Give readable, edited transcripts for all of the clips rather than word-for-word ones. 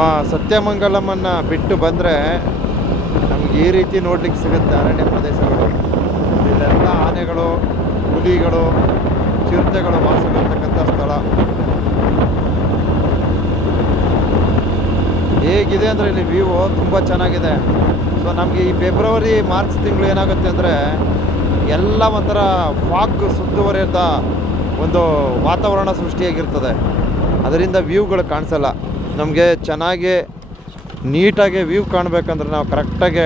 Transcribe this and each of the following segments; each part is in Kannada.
ನಮ್ಮ ಸತ್ಯಮಂಗಲಮನ್ನು ಬಿಟ್ಟು ಬಂದರೆ ನಮ್ಗೆ ಈ ರೀತಿ ನೋಡ್ಲಿಕ್ಕೆ ಸಿಗುತ್ತೆ ಅರಣ್ಯ ಪ್ರದೇಶಗಳು. ಇಲ್ಲೆಲ್ಲ ಆನೆಗಳು, ಹುಲಿಗಳು, ಚಿರತೆಗಳು ವಾಸವಿರ್ತಕ್ಕಂಥ ಸ್ಥಳ. ಹೇಗಿದೆ ಅಂದರೆ ಇಲ್ಲಿ ವ್ಯೂ ತುಂಬ ಚೆನ್ನಾಗಿದೆ. ಸೊ ನಮಗೆ ಈ ಫೆಬ್ರವರಿ ಮಾರ್ಚ್ ತಿಂಗಳು ಏನಾಗುತ್ತೆ ಅಂದರೆ ಎಲ್ಲ ಒಂಥರ ಫಾಗ್ ಸುತ್ತುವರಿದ ಒಂದು ವಾತಾವರಣ ಸೃಷ್ಟಿಯಾಗಿರ್ತದೆ. ಅದರಿಂದ ವ್ಯೂಗಳು ಕಾಣಿಸಲ್ಲ. ನಮಗೆ ಚೆನ್ನಾಗಿ ನೀಟಾಗಿ ವ್ಯೂ ಕಾಣಬೇಕಂದ್ರೆ ನಾವು ಕರೆಕ್ಟಾಗಿ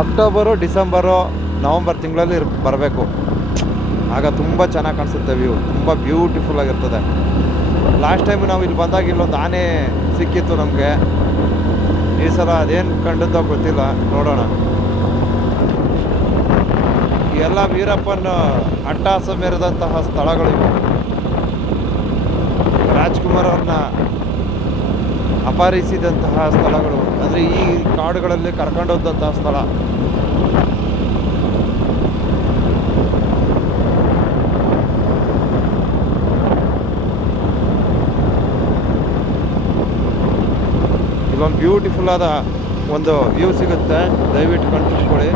ಅಕ್ಟೋಬರು, ಡಿಸೆಂಬರು, ನವಂಬರ್ ತಿಂಗಳಲ್ಲಿ ಬರಬೇಕು. ಆಗ ತುಂಬ ಚೆನ್ನಾಗಿ ಕಾಣಿಸುತ್ತೆ ವ್ಯೂ. ತುಂಬ ಬ್ಯೂಟಿಫುಲ್ ಆಗಿರ್ತದೆ. ಲಾಸ್ಟ್ ಟೈಮ್ ನಾವು ಇಲ್ಲಿ ಬಂದಾಗ ಇಲ್ಲೊಂದು ಆನೆ ಸಿಕ್ಕಿತ್ತು ನಮಗೆ. ಈ ಸಲ ಅದೇನು ಕಂಡದ್ದೋ ಗೊತ್ತಿಲ್ಲ, ನೋಡೋಣ. ಎಲ್ಲ ವೀರಪ್ಪನ ಅಟ್ಟಹಾಸ ಮೆರೆದಂತಹ ಸ್ಥಳಗಳು ಇವು. ರಾಜ್ಕುಮಾರ್ ಅವ್ರನ್ನ ಅಪಹರಿಸಿದಂತಹ ಸ್ಥಳಗಳು, ಅಂದರೆ ಈ ಕಾಡುಗಳಲ್ಲಿ ಕರ್ಕೊಂಡೋದಂತಹ ಸ್ಥಳ. ಇಲ್ಲೊಂದು ಬ್ಯೂಟಿಫುಲ್ ಆದ ಒಂದು ವ್ಯೂ ಸಿಗುತ್ತೆ, ದಯವಿಟ್ಟು ಕಣ್ತುಕೊಳ್ಳಿ.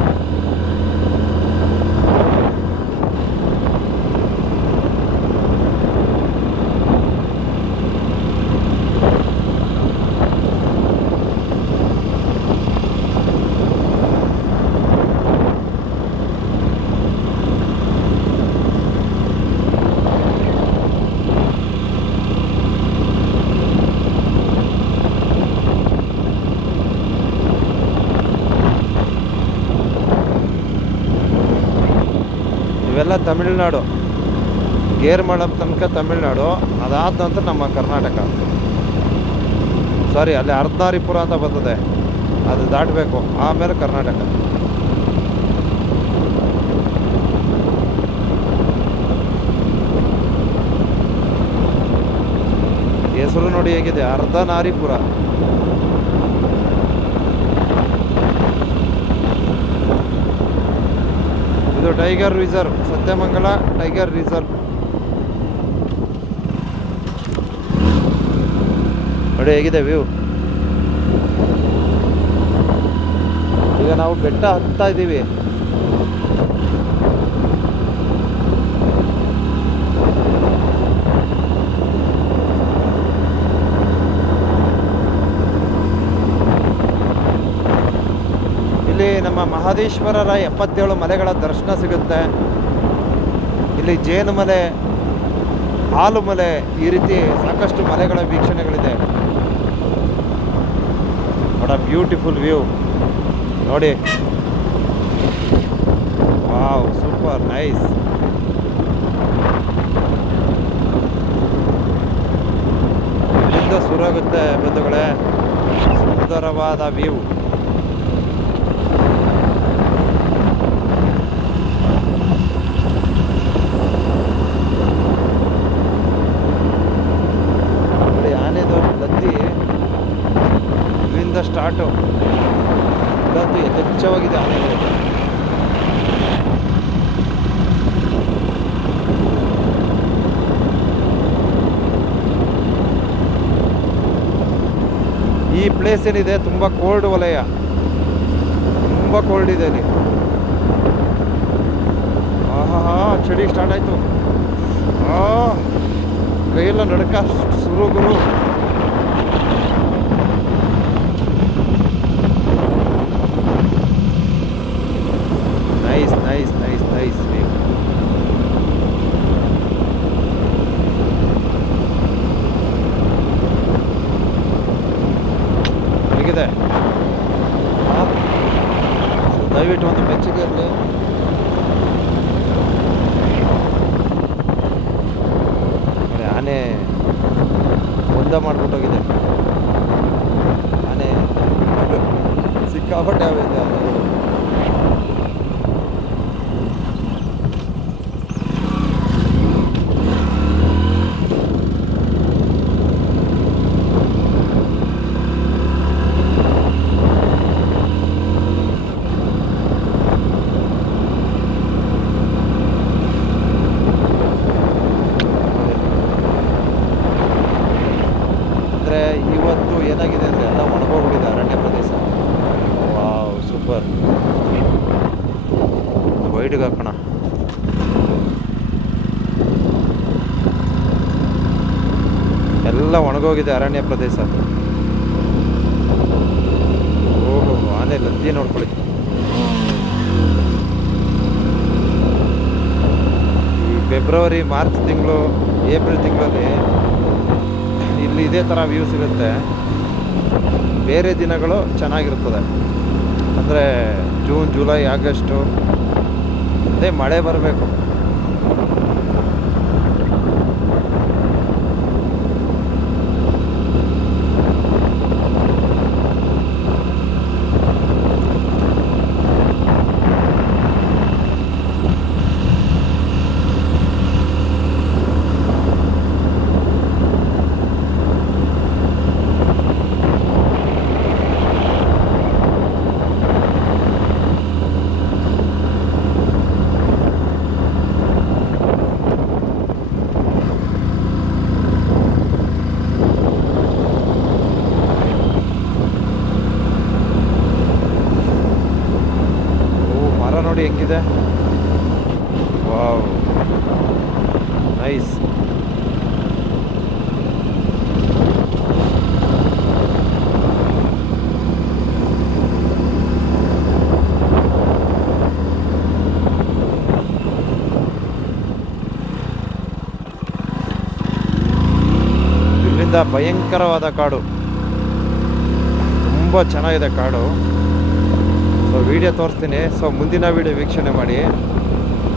ಇವೆಲ್ಲ ತಮಿಳುನಾಡು, ಗೇರ್ಮಳಂ ತನಕ ತಮಿಳುನಾಡು. ಅದಾದ ನಂತರ ನಮ್ಮ ಕರ್ನಾಟಕ. ಸಾರಿ, ಅಲ್ಲಿ ಅರ್ಧನಾರಿಪುರ ಅಂತ ಬರ್ತದೆ, ಅದು ದಾಟಬೇಕು, ಆಮೇಲೆ ಕರ್ನಾಟಕ. ಹೆಸರು ನೋಡಿ ಹೇಗಿದೆ, ಅರ್ಧನಾರಿಪುರ. ಇದು tiger reserve, Sathyamangala tiger reserve. ನೋಡಿ ಹೇಗಿದೆ ವ್ಯೂ. ಈಗ ನಾವು ಬೆಟ್ಟ ಹತ್ತಾ ಇದ್ದೀವಿ. ಇಲ್ಲಿ ನಮ್ಮ ಮಹದೇಶ್ವರರ 77 ಮಲೆಗಳ ದರ್ಶನ ಸಿಗುತ್ತೆ. ಇಲ್ಲಿ ಜೇನು ಮಲೆ, ಹಾಲು ಮಲೆ, ಈ ರೀತಿ ಸಾಕಷ್ಟು ಮಲೆಗಳ ವೀಕ್ಷಣೆಗಳಿದೆ. ವಾಟ್ ಅ ಬ್ಯೂಟಿಫುಲ್ ವ್ಯೂ ನೋಡಿ. Wow, super nice. ಇಲ್ಲಿಂದ ಶುರುವಾಗುತ್ತೆ ಬಂಧುಗಳೇ ಸುಂದರವಾದ ವ್ಯೂ. ಇಲ್ಲಿಂದ ಸ್ಟಾರ್ಟು, ಇಲ್ಲಂತೂ ಯಥೇಚ್ಛವಾಗಿದೆ ಆನೆಗಳು. ಈ ಪ್ಲೇಸ್ ಏನಿದೆ ತುಂಬ ಕೋಲ್ಡ್ ವಲಯ, ತುಂಬ ಕೋಲ್ಡ್ ಇದೆ ಇಲ್ಲಿ. ಆಹಾ, ಚಳಿ ಸ್ಟಾರ್ಟ್ ಆಯಿತು. ಕೈಯೆಲ್ಲ ನಡ್ಕ ಶುರು. Nice nice nice nice. ಹೇಗಿದೆ? ದಯವಿಟ್ಟು ಒಂದು ಮೆಚ್ಚುಗೆ ಇರಲಿ. ಆನೆ ಒಂದ ಮಾಡ್ಬಿಟ್ಟೋಗಿದೆ. ಆನೆ ಸಿಕ್ಕಾಪಟ್ಟೆ ಆಗಿದೆ ಆನೆಗಳು. ಏನಾಗಿದೆ ಅಂದರೆ ಎಲ್ಲ ಒಣಗೋಗ್ಬಿಟ್ಟಿದೆ ಅರಣ್ಯ ಪ್ರದೇಶ. Wow super. ವೈಡ್ಗೆ ಹಾಕೋಣ. ಎಲ್ಲ ಒಣಗೋಗಿದೆ ಅರಣ್ಯ ಪ್ರದೇಶ. ಓಹೋ ಆನೆ ಲದ್ದಿ ನೋಡ್ಕೊಳ್ಳಿ. ಈ ಫೆಬ್ರವರಿ ಮಾರ್ಚ್ ತಿಂಗಳು ಏಪ್ರಿಲ್ ತಿಂಗಳಲ್ಲಿ ಇಲ್ಲಿ ಇದೇ ಥರ ವ್ಯೂ ಸಿಗುತ್ತೆ. ಬೇರೆ ದಿನಗಳು ಚೆನ್ನಾಗಿರ್ತದೆ, ಅಂದರೆ ಜೂನ್ ಜುಲೈ ಆಗಸ್ಟು ಅದೇ ಮಳೆ ಬರಬೇಕು. ನೋಡಿ ಹೆಂಗಿದೆ. Wow nice. ಇಲ್ಲಿಂದ ಭಯಂಕರವಾದ ಕಾಡು, ತುಂಬ ಚೆನ್ನಾಗಿದೆ ಕಾಡು. ಸೊ ವಿಡಿಯೋ ತೋರಿಸ್ತೀನಿ. ಸೊ ಮುಂದಿನ ವಿಡಿಯೋ ವೀಕ್ಷಣೆ ಮಾಡಿ.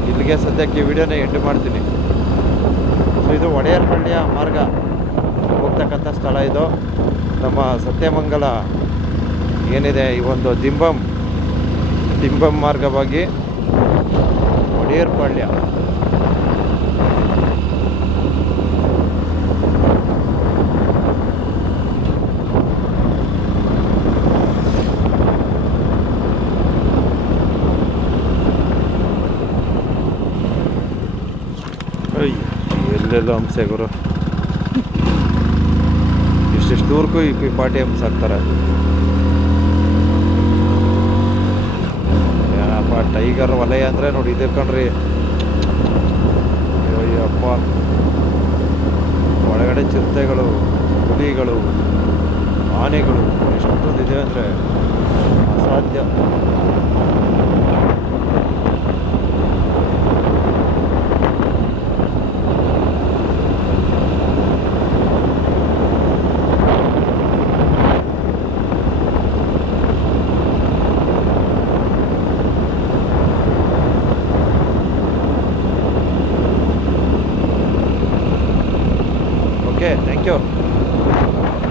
ಇಲ್ಲಿಗೆ ಸದ್ಯಕ್ಕೆ ವಿಡಿಯೋನ ಎಂಡ್ ಮಾಡ್ತೀನಿ. ಸೊ ಇದು ಒಡೆಯರ್ಪಳ್ಳಿಯ ಮಾರ್ಗ ಹೋಗ್ತಕ್ಕಂಥ ಸ್ಥಳ. ಇದು ನಮ್ಮ ಸತ್ಯಮಂಗಲ ಏನಿದೆ ಈ ಒಂದು ದಿಂಬಂ ಮಾರ್ಗವಾಗಿ ಒಡೆಯರ್ಪಳ್ಳಿ. ಎಲ್ಲೆಲ್ಲೋ ಹಂಸೆ ಗುರು, ಇಷ್ಟಿಷ್ಟು ದೂರಕ್ಕೂ ಈ ಪಾಟಿ ಹಂಸ ಹಾಕ್ತಾರೆ. ಏನಪ್ಪ ಟೈಗರ್ ವಲಯ ಅಂದರೆ ನೋಡಿ ಇದೆ ಕಣ್ರಿ. ಅಯ್ಯಪ್ಪ, ಒಳಗಡೆ ಚಿರತೆಗಳು, ಹುಲಿಗಳು, ಆನೆಗಳು ಎಷ್ಟೊಂದಿದೆ ಅಂದರೆ ಅಸಾಧ್ಯ. Okay, thank you.